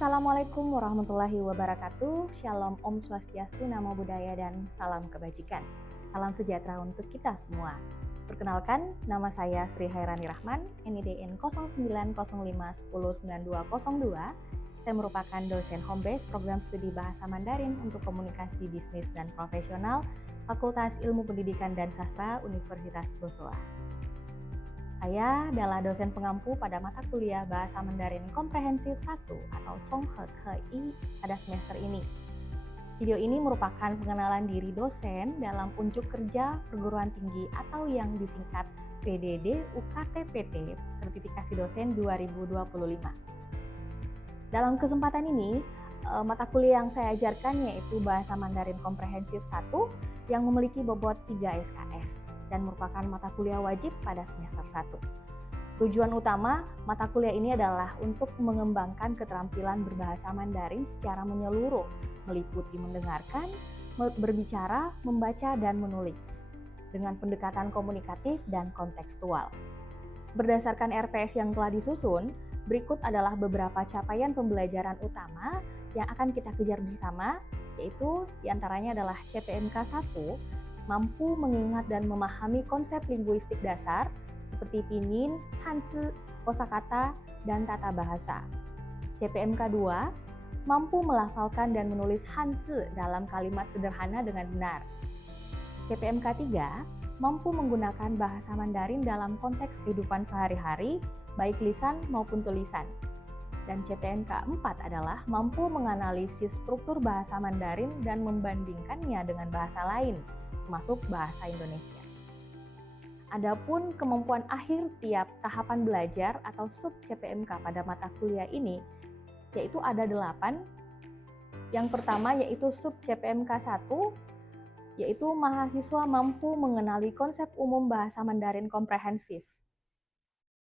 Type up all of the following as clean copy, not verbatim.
Assalamualaikum warahmatullahi wabarakatuh. Shalom, Om Swastiastu, Namo Buddhaya, dan salam kebajikan. Salam sejahtera untuk kita semua. Perkenalkan, nama saya Sri Hairani Rahman, NIDN 0905109202. Saya merupakan dosen home base program studi bahasa Mandarin untuk komunikasi bisnis dan profesional Fakultas Ilmu Pendidikan dan Sastra Universitas Bosowa. Saya adalah dosen pengampu pada mata kuliah Bahasa Mandarin Komprehensif 1 atau Chonghe Ke-I pada semester ini. Video ini merupakan pengenalan diri dosen dalam unjuk kerja perguruan tinggi atau yang disingkat PDD UKT-PT Sertifikasi Dosen 2025. Dalam kesempatan ini, mata kuliah yang saya ajarkan yaitu Bahasa Mandarin Komprehensif 1 yang memiliki bobot 3 SKS. Dan merupakan mata kuliah wajib pada semester 1. Tujuan utama mata kuliah ini adalah untuk mengembangkan keterampilan berbahasa Mandarin secara menyeluruh, meliputi mendengarkan, berbicara, membaca, dan menulis, dengan pendekatan komunikatif dan kontekstual. Berdasarkan RPS yang telah disusun, berikut adalah beberapa capaian pembelajaran utama yang akan kita kejar bersama, yaitu diantaranya adalah CPMK 1, mampu mengingat dan memahami konsep linguistik dasar seperti pinyin, hanzi, kosakata, dan tata bahasa. CPMK 2, mampu melafalkan dan menulis hanzi dalam kalimat sederhana dengan benar. CPMK 3, mampu menggunakan bahasa Mandarin dalam konteks kehidupan sehari-hari, baik lisan maupun tulisan. Dan CPMK 4 adalah mampu menganalisis struktur bahasa Mandarin dan membandingkannya dengan bahasa lain, termasuk bahasa Indonesia. Adapun kemampuan akhir tiap tahapan belajar atau sub CPMK pada mata kuliah ini yaitu ada 8. Yang pertama yaitu sub CPMK 1, yaitu mahasiswa mampu mengenali konsep umum bahasa Mandarin komprehensif.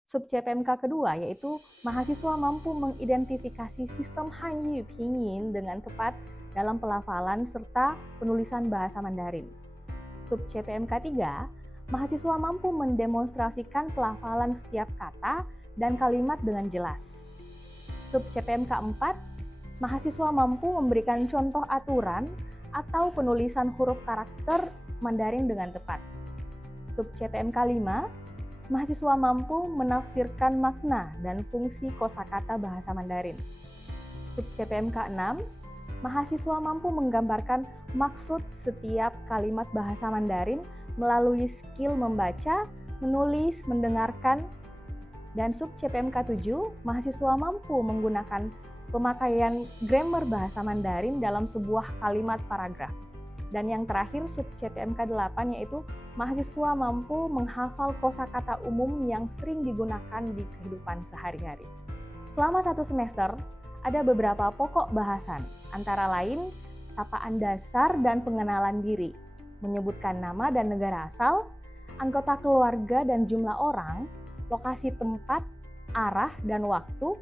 Sub CPMK kedua yaitu mahasiswa mampu mengidentifikasi sistem Hanyu Pinyin dengan tepat dalam pelafalan serta penulisan bahasa Mandarin. Sub CPMK 3, mahasiswa mampu mendemonstrasikan pelafalan setiap kata dan kalimat dengan jelas. Sub CPMK 4, mahasiswa mampu memberikan contoh aturan atau penulisan huruf karakter Mandarin dengan tepat. Sub CPMK 5, mahasiswa mampu menafsirkan makna dan fungsi kosakata bahasa Mandarin. Sub CPMK 6, mahasiswa mampu menggambarkan maksud setiap kalimat bahasa Mandarin melalui skill membaca, menulis, mendengarkan. Dan sub CPMK 7, mahasiswa mampu menggunakan pemakaian grammar bahasa Mandarin dalam sebuah kalimat paragraf. Dan yang terakhir sub CPMK 8 yaitu mahasiswa mampu menghafal kosakata umum yang sering digunakan di kehidupan sehari-hari. Selama satu semester, ada beberapa pokok bahasan, antara lain sapaan dasar dan pengenalan diri, menyebutkan nama dan negara asal, anggota keluarga dan jumlah orang, lokasi tempat, arah dan waktu,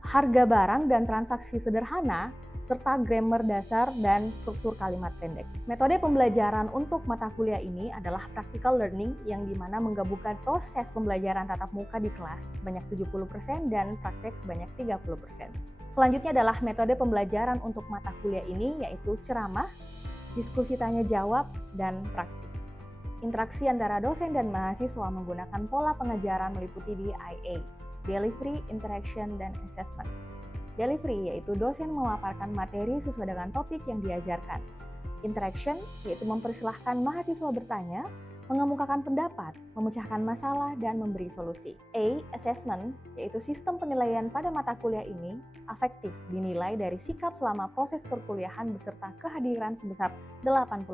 harga barang dan transaksi sederhana, serta grammar dasar dan struktur kalimat pendek. Metode pembelajaran untuk mata kuliah ini adalah practical learning yang dimana menggabungkan proses pembelajaran tatap muka di kelas sebanyak 70% dan praktek sebanyak 30%. Selanjutnya adalah metode pembelajaran untuk mata kuliah ini yaitu ceramah, diskusi tanya jawab, dan praktik. Interaksi antara dosen dan mahasiswa menggunakan pola pengajaran meliputi DIA, Delivery, Interaction, dan Assessment. Delivery yaitu dosen memaparkan materi sesuai dengan topik yang diajarkan. Interaction yaitu mempersilahkan mahasiswa bertanya, mengemukakan pendapat, memecahkan masalah, dan memberi solusi. Assessment yaitu sistem penilaian pada mata kuliah ini afektif dinilai dari sikap selama proses perkuliahan beserta kehadiran sebesar 80%,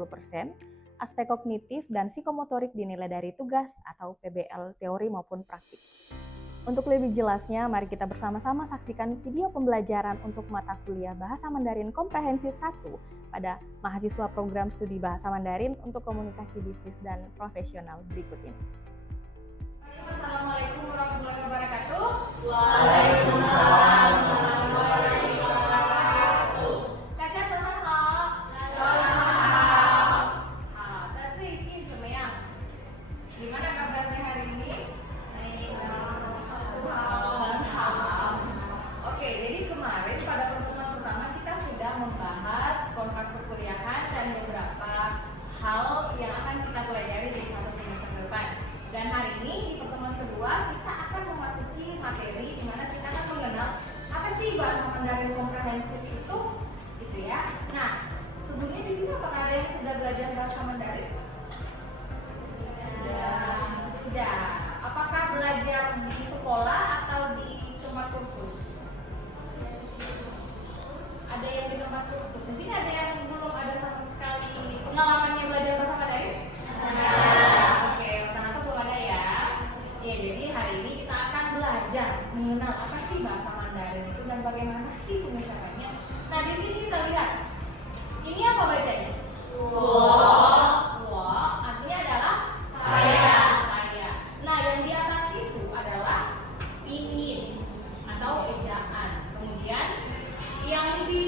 aspek kognitif dan psikomotorik dinilai dari tugas atau PBL teori maupun praktik. Untuk lebih jelasnya, mari kita bersama-sama saksikan video pembelajaran untuk mata kuliah Bahasa Mandarin Komprehensif 1 pada mahasiswa program studi Bahasa Mandarin untuk komunikasi bisnis dan profesional berikut ini. Assalamualaikum warahmatullahi wabarakatuh. Waalaikumsalam warahmatullahi wabarakatuh. Caca, 早上好。早上好。好，那最近怎么样？Gimana kabarnya hari ini? Baik.很好。Oke, jadi kemarin pada kedua kita akan memasuki materi di mana kita akan mengenal apa sih bahasa Mandarin komprehensif itu, gitu ya. Nah, sebelumnya di sini apakah ada yang sudah belajar bahasa Mandarin? Sudah. Apakah belajar di sekolah atau di tempat kursus? Ada yang di tempat kursus. Di sini ada yang belum ada sama sekali pengalamannya belajar bahasa Mandarin? Oke, rata-rata belum ada ya. Ya, jadi hari ini kita akan belajar mengenal apa sih bahasa Mandarin itu dan bagaimana sih pengucapannya. Nah, di sini kita lihat. Ini apa bacanya? Wo, artinya adalah saya. Nah, yang di atas itu adalah ingin atau ejaan. Kemudian yang di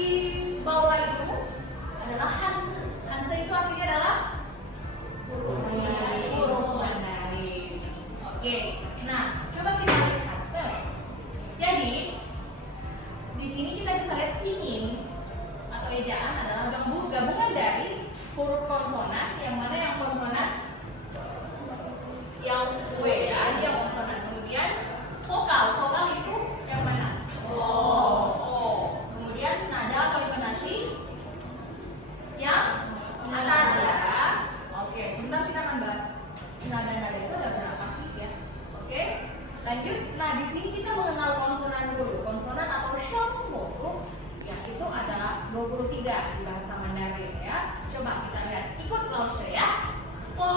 bawah itu adalah hanse. Hanse itu artinya adalah huruf Mandarin. Oke. Nah, coba kita lihat. Jadi di sini kita bisa lihat ingin atau ejaan adalah gabungan dari huruf konsonan, yang mana yang konsonan yang W ya, dia konsonan. Kemudian vokal itu yang mana? O. Kemudian nada atau intonasi yang atas ya. Oke, sebentar kita akan bahas nada-nada itu ada berapa sih ya. Oke, lanjut. Nah, di sini kita mengenal konsonan dulu. Konsonan atau shangmo ya, itu ada 23 di bahasa Mandarin ya. Coba kita lihat. Ikut langsung ya. Ko,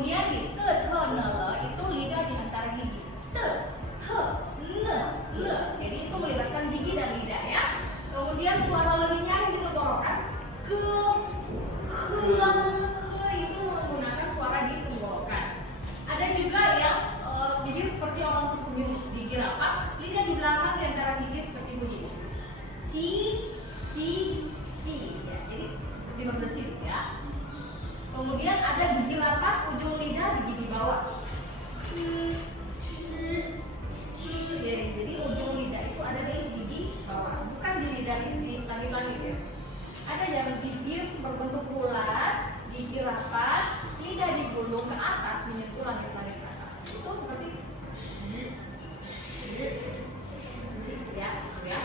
kemudian di te, ne, le itu lidah di antara gigi. Te, ne, le. Jadi itu melibatkan gigi dan lidah ya. Kemudian suara lebih nyaring di tenggorokan. Ke itu menggunakan suara di tenggorokan. Ada juga yang bibir seperti orang tersenyum, gigi rapat, lidah di belakang di antara gigi seperti bunyi. Si. Ya, jadi seperti membesis ya. Kemudian ada gigi rapat, ujung lidah di gigi bawah. Jadi ujung lidah itu ada di gigi bawah, bukan di lidah di langit-langit ya. Ada yang bibir berbentuk bulat, gigi rapat, lidah digulung ke atas menyentuh langit-langit ke atas. Itu seperti ya.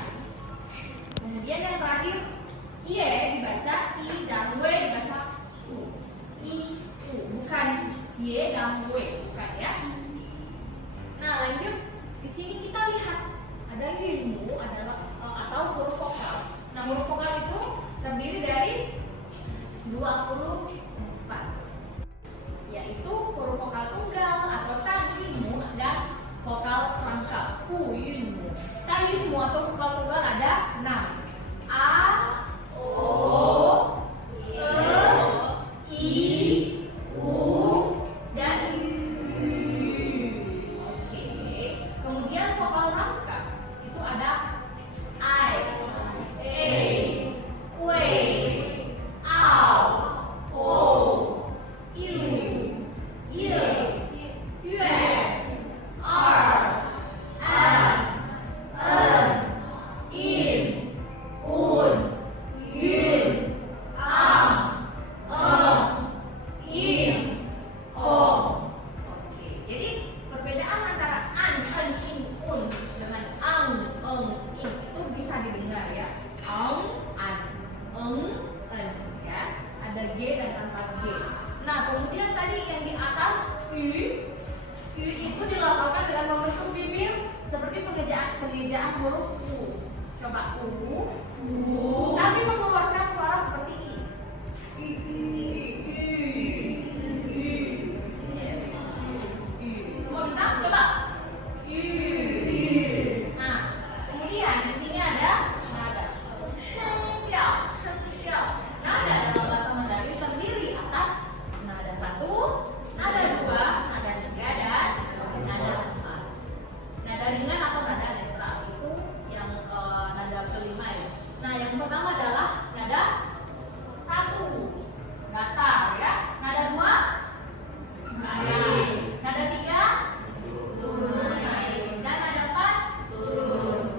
Kemudian yang terakhir, ie dibaca i dan w dibaca u. I, u, bukan y dan w, bukan ya. Nah, lanjut. Di sini kita lihat ada yunmu adalah atau huruf vokal. Nah, huruf vokal itu terdiri dari 24, yaitu huruf vokal tunggal atau tayunmu dan vokal rangkap fuyunmu. Tayunmu atau vokal tunggal ada 6. A, O, I, U, dan Y. Oke. Kemudian vokal rangkap itu ada I, E, W, Ao, O, I, Y, Yue, R, An, En, In, Un, Yun, Ang, In, Ong. Oke, jadi perbedaan antara an, en, in, un dengan ang, eng, in itu bisa didengar ya. Ang, an, eng, en ya. Ada G dan tanpa G. Nah, kemudian tadi yang di atas Y itu dilafalkan dengan membentuk bibir Seperti pengejaan huruf U. Coba U. Tapi mengeluarkan suara seperti I. Yes. Semua bisa? Coba. Nah, kemudian di sini ada nada. Shengtiao, shengtiao. Nada dalam bahasa Mandarin terdiri atas nada 1, nada 2, nada 3, dan nada 4. Nada ringan atau nada netral itu yang nada kelima ya. Nah, yang pertama adalah nada 1, datar ya. Nada 2, naik. Nada 3, naik. Dan nada 4, turun.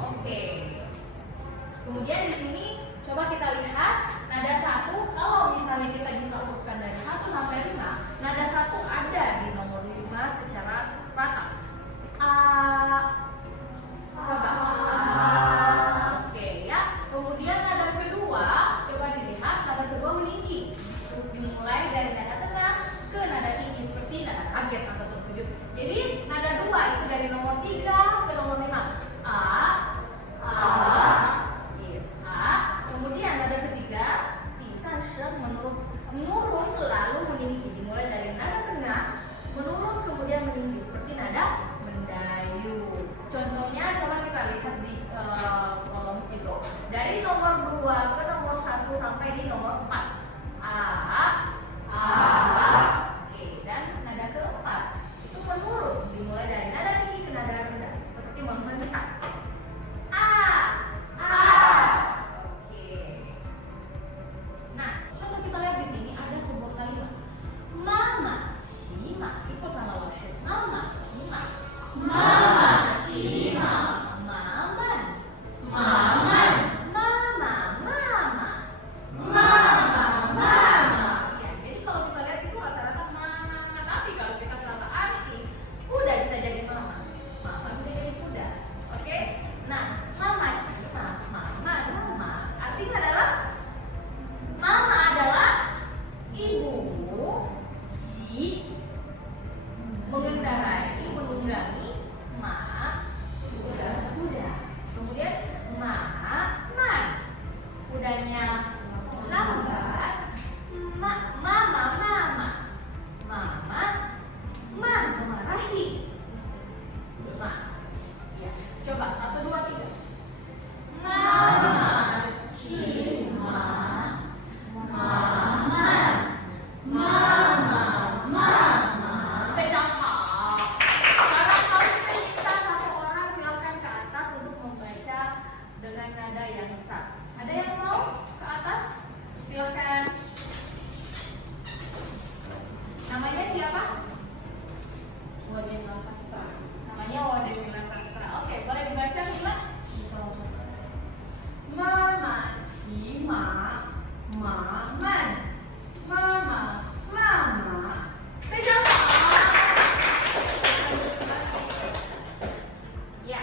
Oke. Kemudian di sini coba kita lihat nada 1. Kalau misalnya kita bisa urutkan dari 1 sampai 5, nada 1 ada di nomor 5 secara rata. Coba. Oke ya. Kemudian nada kedua, coba dilihat nada kedua meninggi. Dimulai dari nada tengah ke nada tinggi seperti nada kaget atau terkejut. Jadi nada 2 itu dari nomor 3 ke nomor 5. Yes, A. Kemudian nada ketiga bisa menurun lalu meninggi. Dimulai dari nada tengah menurun kemudian meninggi seperti nada mendayu. Contohnya coba kita lihat di kolom situ. Dari nomor 2 ke nomor 1 sampai di nomor 4. Oke, dan nada keempat itu menurun. Dimulai dari nada tinggi ke nada rendah seperti menghentak. Oke. Nah, coba kita lihat di sini ada sebuah kalimat. Mama Cima, ikut sama Loshe. Mama Cima. Ya, jadi kalau kita lihat itu rata-rata mama. Tapi kalau kita salah arti, kuda bisa jadi mama. Mama bisa jadi kuda. Oke? Nah, mama Cima, mama. Artinya adalah mama adalah ibu, si mengendarai, menunggangi, kuda. Kemudian man, kudanya lambat, mama, memarahi. Ya, coba 1, 2, 3. Mama Cima,非常好。Sekarang kalau kita minta satu orang silakan ke atas untuk membaca dengan nada yang besar. Ada yang mau ke atas? Silakan. Namanya siapa? Wadimila Sastra. Namanya Wadimila Sastra. Oke, boleh dibaca Mila? Mama Cima, Maman, Mama. 非常好。Ya.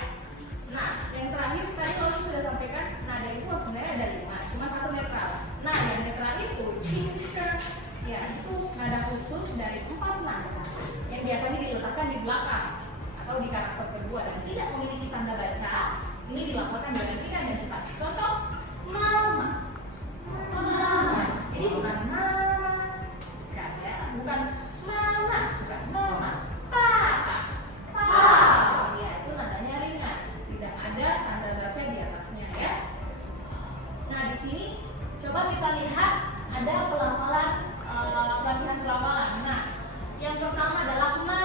Nah, yang terakhir tadi kalau sudah sampaikan nada itu sebenarnya ada 5, cuma 1 netral. Nah, yang netral itu cinta. Ya, itu nada khusus dari 4 nada yang biasanya diletakkan di belakang atau di karakter kedua dan tidak memiliki tanda baca. Ini dilaporkan dengan ringan dan cepat. Contoh, mama. Jadi bukan mama. Bukan mama, bukan mama. Papa. Ya, itu nadanya ringan. Tidak ada tanda baca di atasnya ya. Nah, di sini coba kita lihat ada pelafalan latihan pelafalan. Nah, yang pertama adalah ma.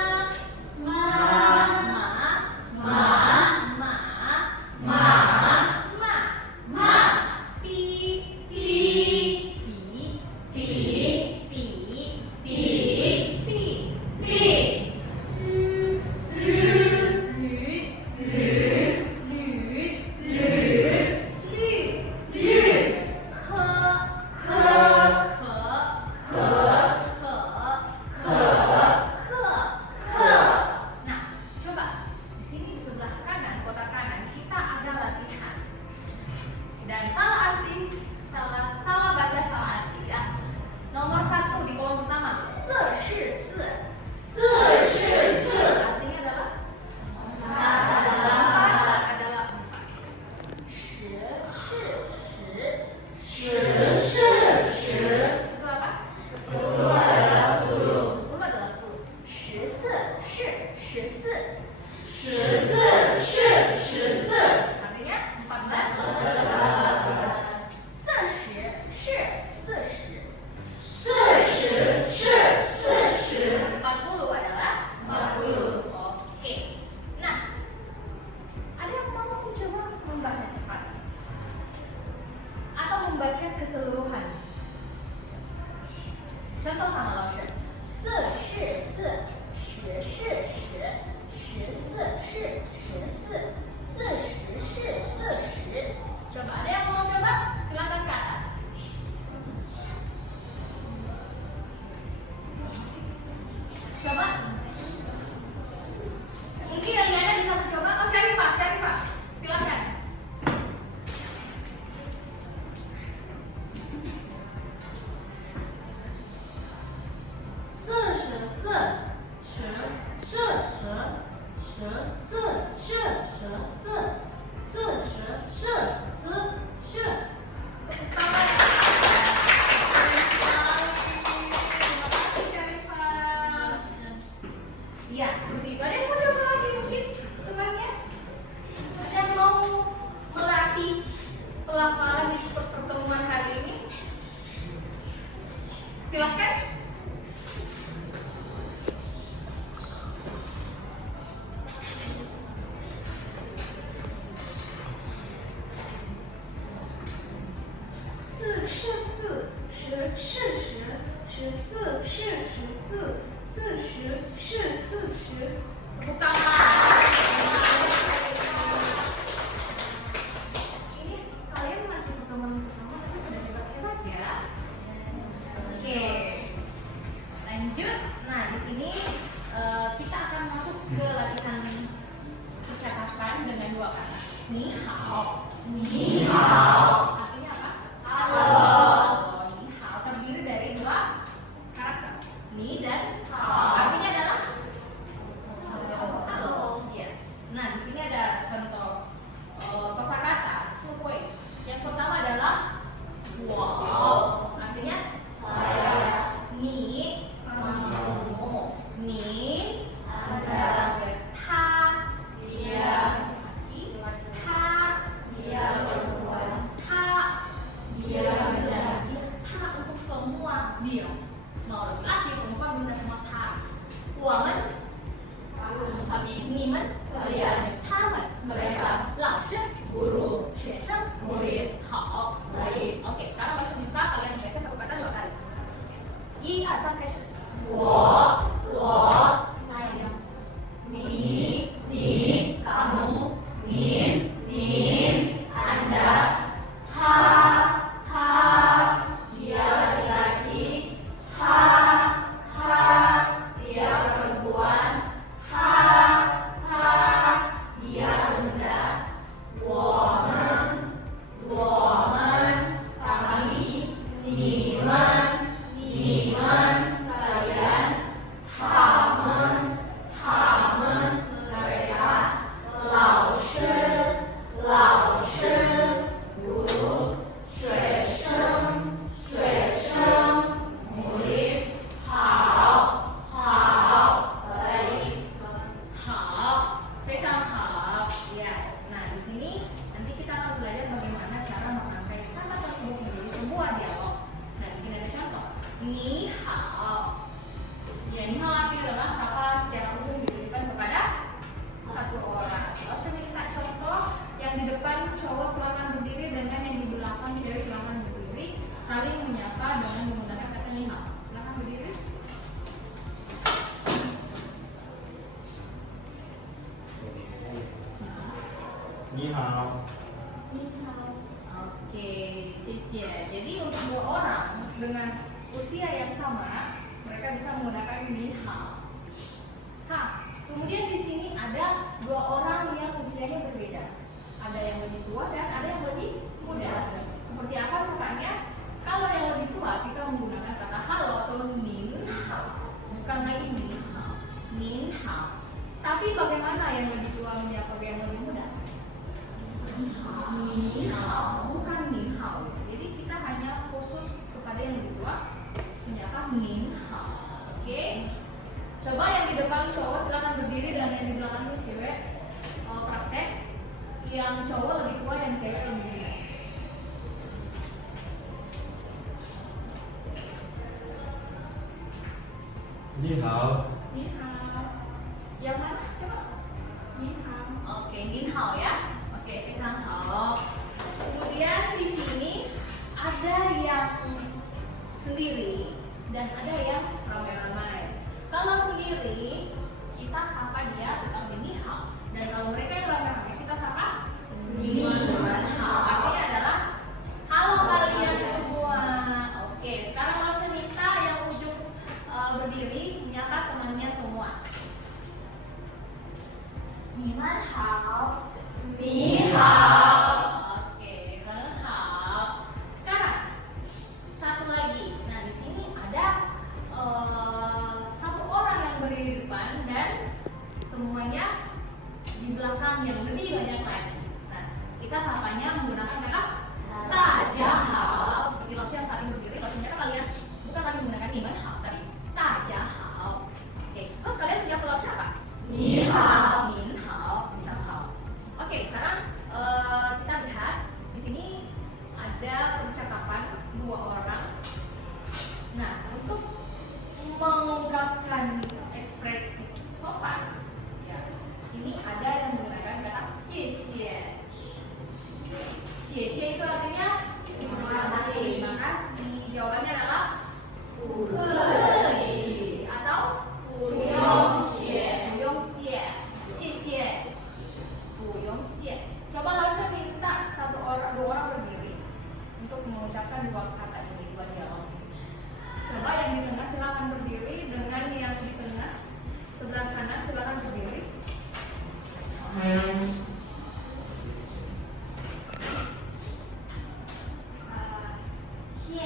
Coba ada yang mau coba? Silakan ke atas. Coba. Mungkin Aliana bisa mencoba. Oh, Syarifah, silakan. Ya, seperti itu. Ada yang mau coba lagi mungkin temannya? Ada yang mau melatih pelafalan di pertemuan hari ini? Silakan. Tepuk tangan. Ini kalian masih pertemuan pertama tapi sudah hebat-hebat ya. Oke, lanjut. Nah, di sini kita akan masuk ke latihan percakapan dengan dua kata. Ni hao. Ni hao. Artinya apa? Halo. Ni hao terdiri dari dua karakter. Ni dan hao. Artinya adalah halo. Yes. Nah, di sini ada contoh kosakata. Sesuai. Yang pertama adalah wow. Artinya saya. Ni kamu. Ni ada. Ta dia. Ta dia perempuan. Ta dia laki. Ta untuk semua dia. Mau laki perempuan benda semua ta. Woman kami, nimen kalian, taman mereka, langsung guru, 学生 murid, 好 baik. Oke, sekarang langsung minta kalian baca satu kata dua kali. 1、2、3开始。我 saya, 你 kamu, 您 anda,他 dia laki-laki, dia perempuan, dia benda, 我们 kami, 你们 kalian, 他们 mereka, 老师 guru, 学生 murid, 好 baik. 好，非常好. Ya. Nah, di sini nanti kita akan belajar bagaimana cara merangkai kata tersebut menjadi sebuah dialog. Nah, di sini ada contoh. Ni hao. Ya, ni hao artinya adalah sapa secara umum diberikan kepada satu orang. Kalau saya minta contoh, yang di depan cowok silakan berdiri, dengan yang di belakang cewek silakan berdiri, saling menyapa dengan menggunakan kata ni hao. Silakan berdiri. Ni hao. Oke, 谢谢. Jadi untuk dua orang dengan usia yang sama, mereka bisa menggunakan ni hao. Kemudian di sini ada dua orang yang usianya berbeda. Ada yang lebih tua dan ada yang lebih muda. Seperti apa sukanya? Kalau yang lebih tua kita menggunakan kata halo atau nin hao, bukan lagi nin hao. Nin hao. Tapi bagaimana yang lebih tua menyapa yang lebih muda? Ni hao, bukan ni hao. Jadi kita hanya khusus kepada yang lebih tua menyapa ni hao. Oke. Coba yang di depan cowok silakan berdiri dan yang di belakang cewek praktek. Yang cowok lebih tua, yang cewek lebih muda. Ni hao. Ni hao. Yang mana? Coba. Ni hao. Oke, ni hao ya. Oke,非常好. Kemudian di sini ada yang sendiri dan ada yang ramai-ramai. Kalau sendiri kita sapa dia dengan ni hao. Dan kalau mereka yang rame-rame kita sapa ni hao. Artinya adalah halo kalian semua. Oke, sekarang Lausha minta yang ujung berdiri menyapa temannya semua. 你们好， Ni hao. Oke, 很好. Sekarang satu lagi. Nah, di sini ada satu orang yang berdiri di depan dan semuanya di belakang yang lebih banyak lagi. Nah, kita sapanya menggunakan kata tajahao. Seperti Lausha yang saat ini berdiri, Lausha nyata kalian bukan lagi menggunakan ni men hao, tapi tajahao. Oke, terus kalian punya ke Lausha apa? Ni hao. Min hao, bisa hao. Oke, sekarang kita lihat di sini ada percakapan dua orang. Nah, untuk mengungkapkan ekspresi sopan, ya, ini ada yang menggunakan kata xie. Xie itu artinya terima kasih. Jawabannya adalah 不客气 atau 不用谢，谢谢，不用谢。Coba Lausha minta dua orang berdiri untuk mengucapkan dua kata ini, dua dialog. Coba yang di tengah silakan berdiri dengan yang di tengah sebelah kanan silakan berdiri. 谢谢，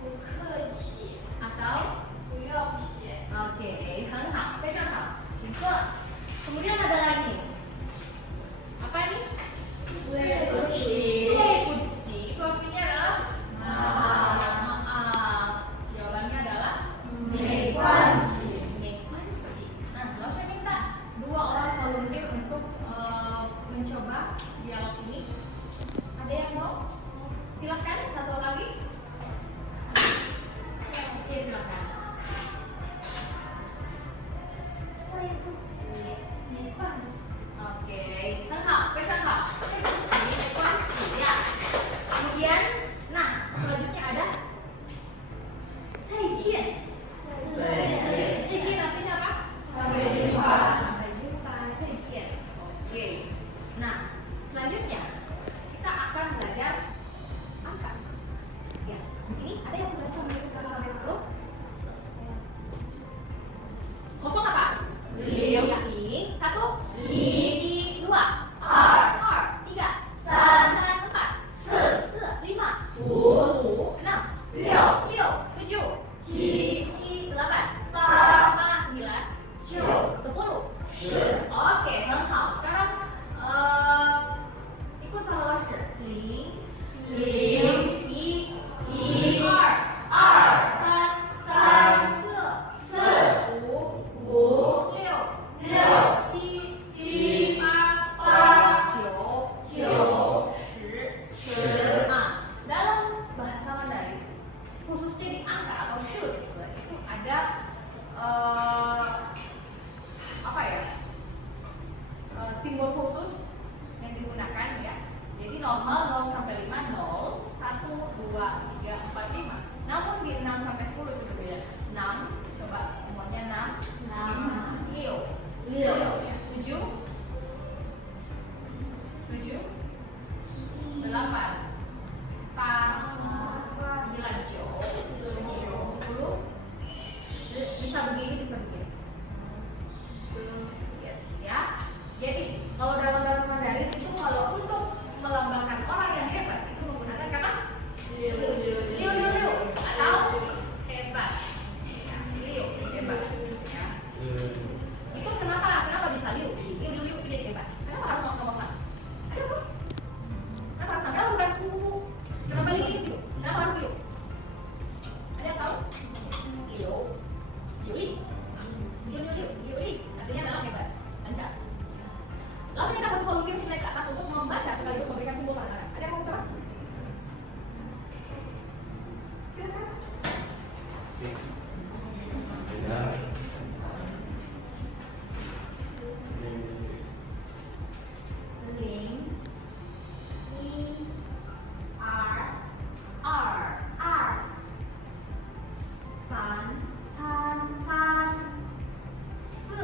不客气， atau 不用谢。 oke, 很好，非常好，请坐。Kemudian ada lagi. Apa ini? 对不起， Itu artinya adalah maaf. Jawabannya adalah 没关系。 Nah, Lausha minta dua orang volunteer untuk mencoba dialog ini. Ada yang mau? Silakan, satu lagi. Iya, silakan. 对不起，没关系。 Oke, 很好，非常好。对不起，没关系ya. Kemudian, nah selanjutnya ada 再见。再见，再见artinya apa? Sampai jumpa. Sampai jumpa, 再见. Oke. Nah, selanjutnya kita akan belajar angka. Ya, di sini ada yang sudah bisa menghitung 1 sampai 10? Kosong apa? Yakin? 1, 2, 2, 3, 4, 4, 5, 5, 6, 6, 7, 7, 8, 8, 9, 10. Oke, 很好. Sekarang ikut sama Lausha. 0, 1, 2, 3, 4, 5, 6, 7, 8, 9, 10. Dalam bahasa Mandarin, khususnya di angka atau shoot, itu ada apa ya? Simbol khusus yang digunakan ya. Jadi normal 0 sampai 5 0, 1, 2, 3, 4, 5. Namun di 6 sampai 10 itu berbeda. 6, coba semuanya 6, 6, 7, 8, 4, 9, 10, bisa begini, bisa begini. Yes, ya. Jadi kalau dalam bahasa Mandarin itu kalau untuk melambangkan orang yang hebat itu menggunakan kata liu atau hebat. Liu, hebat. Ya. Itu kenapa bisa liu itu jadi hebat? Kenapa harus ngomong-ngomong? Ada apa? Kenapa harus ngomong? Bukan kuku. Kenapa liu gitu? Kenapa harus liu? Ada yang tahu? Liu, artinya adalah hebat, lancar. Lalu kita satu volunteer naik ke atas untuk membaca sekaligus memberikan simbol tanda. Ada yang mau coba? Silakan. Ya. 3、2、2、3、3、4、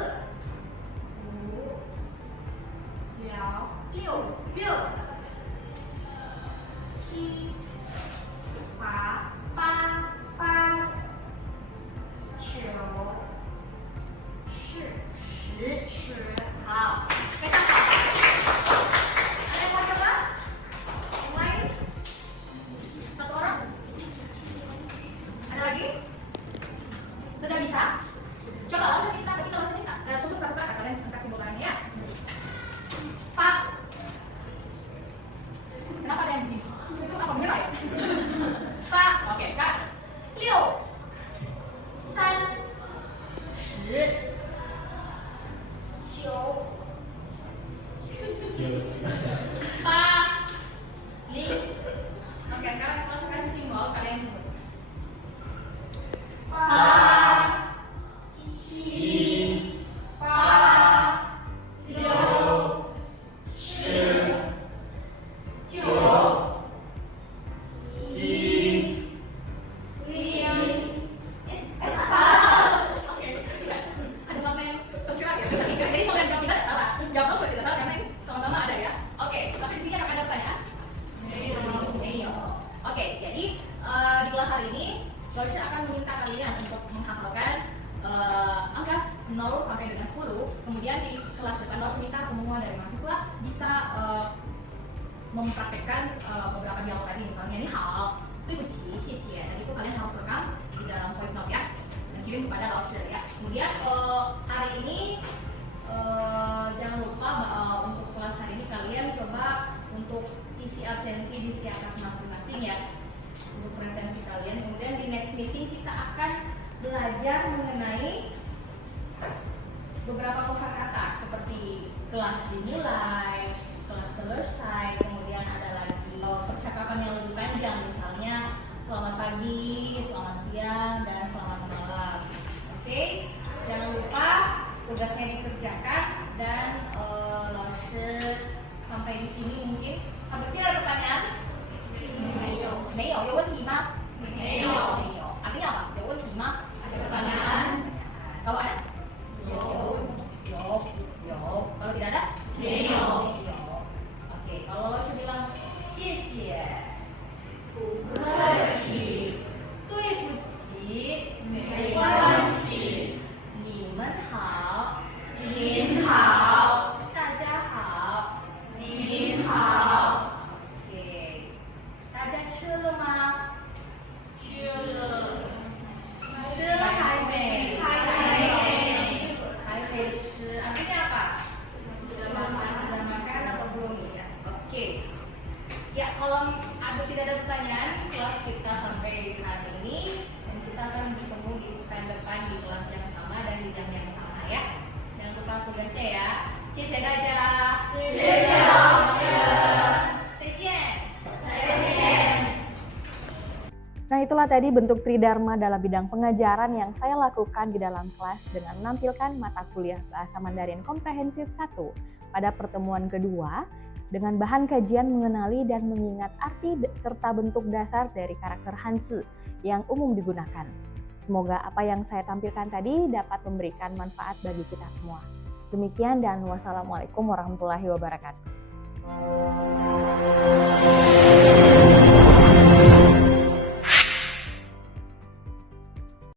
六，七，八，九，十，好，非常好。Ada yang mau coba? Yang lain? Satu orang? Ada lagi? Sudah bisa? Coba langsung kita langsung minta. Tunggu satu kakak, kalian angkat simbolnya ya. Pak. Kenapa ada yang begini? Itu apa merah ya? Pak. Oke, Kak. 6 3 10 8 5. Oke, sekarang langsung kasih simbol kalian sebut. 8 7 8 6 7 Oke, ada mama yang tergerak ya. Jadi kalau yang jawab tidak salah. Jawab apa tidak salah karena ini sama-sama ada ya. Oke, tapi di sini akan ada pertanyaan. Neyo. Oke, jadi di kelas hari ini Roshi akan meminta kalian untuk menghafalkan angka 0 sampai dengan 10. Kemudian di kelas depan Roshi minta semua dari mahasiswa bisa mempraktekkan beberapa dialog tadi. Misalnya ini hal, 对不起, 谢谢. Dan itu kalian harus rekam di dalam voice note ya. Dan kirim kepada Roshi ya. Kemudian hari ini jangan lupa untuk kelas hari ini kalian coba untuk isi absensi disiapkan masing-masing ya untuk presensi kalian. Kemudian di next meeting kita akan belajar mengenai beberapa kosakata seperti kelas dimulai, kelas selesai, kemudian ada lagi percakapan yang lebih panjang, misalnya selamat pagi, selamat siang, dan selamat malam. Oke, jangan lupa tugasnya dikerjakan dan sampai di sini mungkin. Sampai sini ada pertanyaan? 没有，有问题吗？没有。Artinya apa? 有问题吗？ Ada pertanyaan? Kalau ada? 有。Kalau tidak ada? 没有。Oke, kalau Roshi bilang 谢谢，不客气，对不起，没关系，你们好，您好，大家好，您好。大家吃了吗？吃了。吃了还没？还没吃。Artinya apa? Sudah makan atau belum ya? Oke. Ya, kalau tidak ada pertanyaan, kelas kita sampai hari ini dan kita akan bertemu di pekan depan di kelas yang sama dan di jam yang sama ya. Jangan lupa tugasnya ya. 谢谢大家。谢谢老师。再见。Nah, itulah tadi bentuk tridharma dalam bidang pengajaran yang saya lakukan di dalam kelas dengan menampilkan mata kuliah Bahasa Mandarin Komprehensif 1 pada pertemuan kedua dengan bahan kajian mengenali dan mengingat arti serta bentuk dasar dari karakter Hanzi yang umum digunakan. Semoga apa yang saya tampilkan tadi dapat memberikan manfaat bagi kita semua. Demikian dan wassalamualaikum warahmatullahi wabarakatuh.